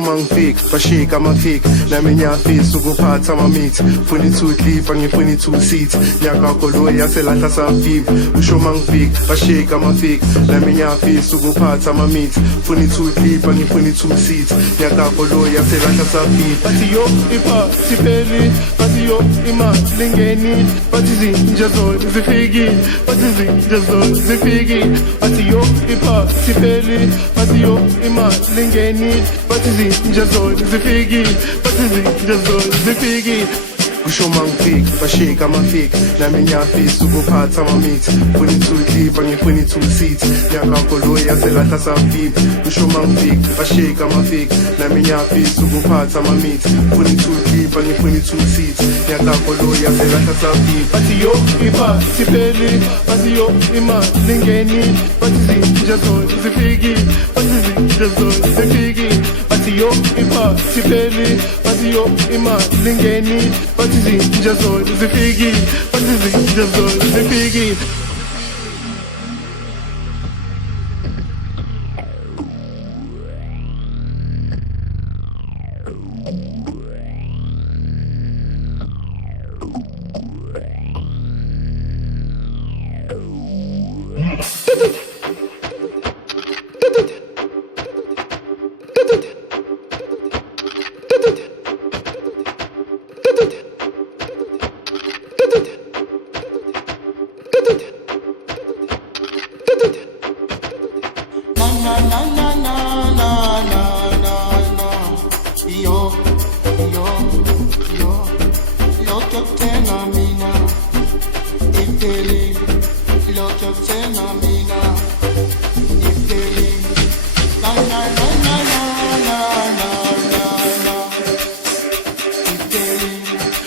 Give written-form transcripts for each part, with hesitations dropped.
Mangfik, bashika mangfik, nami nyafisa ukuphatha ama-meat. Funa i-2 live, angifuna i-2 seats. Nyaka koloyi yaselahla safib. Usho mangfik, bashika mangfik, nami nyafisa ukuphatha ama-meat. Funa i-2 live, angifuna i-2 seats. Nyaka koloyi yaselahla safib. Bathi yo iphathi pheli, bathi yo imali ingenile, bathi izinja zona zifikile, bathi izinja zona zifikile. Bathi yo iphathi pheli, bathi yo imali ingenile, bathi izinja zona zifikile, bathi izinja zona zifikile. Kusho mangifik, bashika amafik, nami nyafisa ukuphatha ama-meat. Funa i-2 live, angifuna i-2 seats. Nyaka koloyi yaselahla safib. Kusho mangifik, bashika amafik, nami nyafisa ukuphatha ama-meat. Funa i-2 live, angifuna i-2 seats. Nyaka koloyi yaselahla safib. Bathi yo iphathi pheli, bathi yo imali ingenile, bathi izinja zona zifikile, bathi izinja zona zifikile. Bathi yo iphathi pheli, bathi yo imali ingenile, bathi izinja zona zifikile, bathi izinja zona zifikile.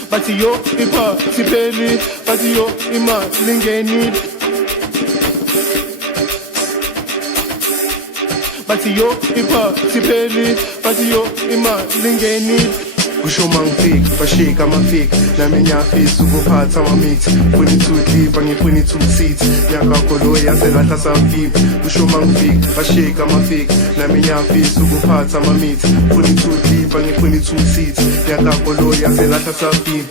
Bathi yo iphathi pheli, bathi yo imali ingenile, bathi yo iphathi pheli, bathi yo imali ingenile. Kusho mangifik, bashika amafik, nami nyafisa ukuphatha ama-meat. Funa i-2 live, angifuna i-2 seats. Nyaka koloyi yaselahla safib. Kusho mangifik, bashika amafik, nami nyafisa ukuphatha ama-meat. Funa i-2 live, angifuna i-2 seats. Nyaka koloyi yaselahla safib.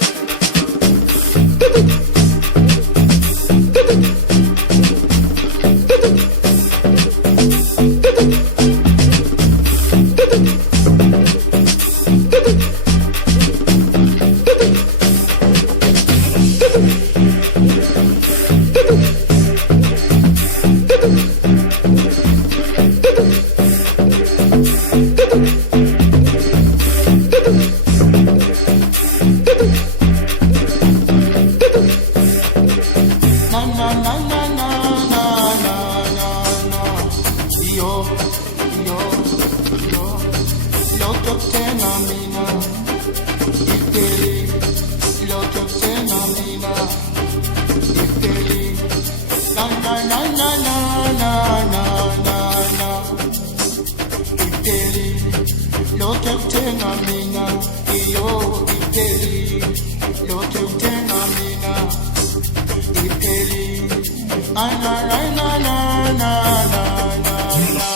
uthenga mina iyo ipheli lokhe uthenga mina ipheli ana na na na na na na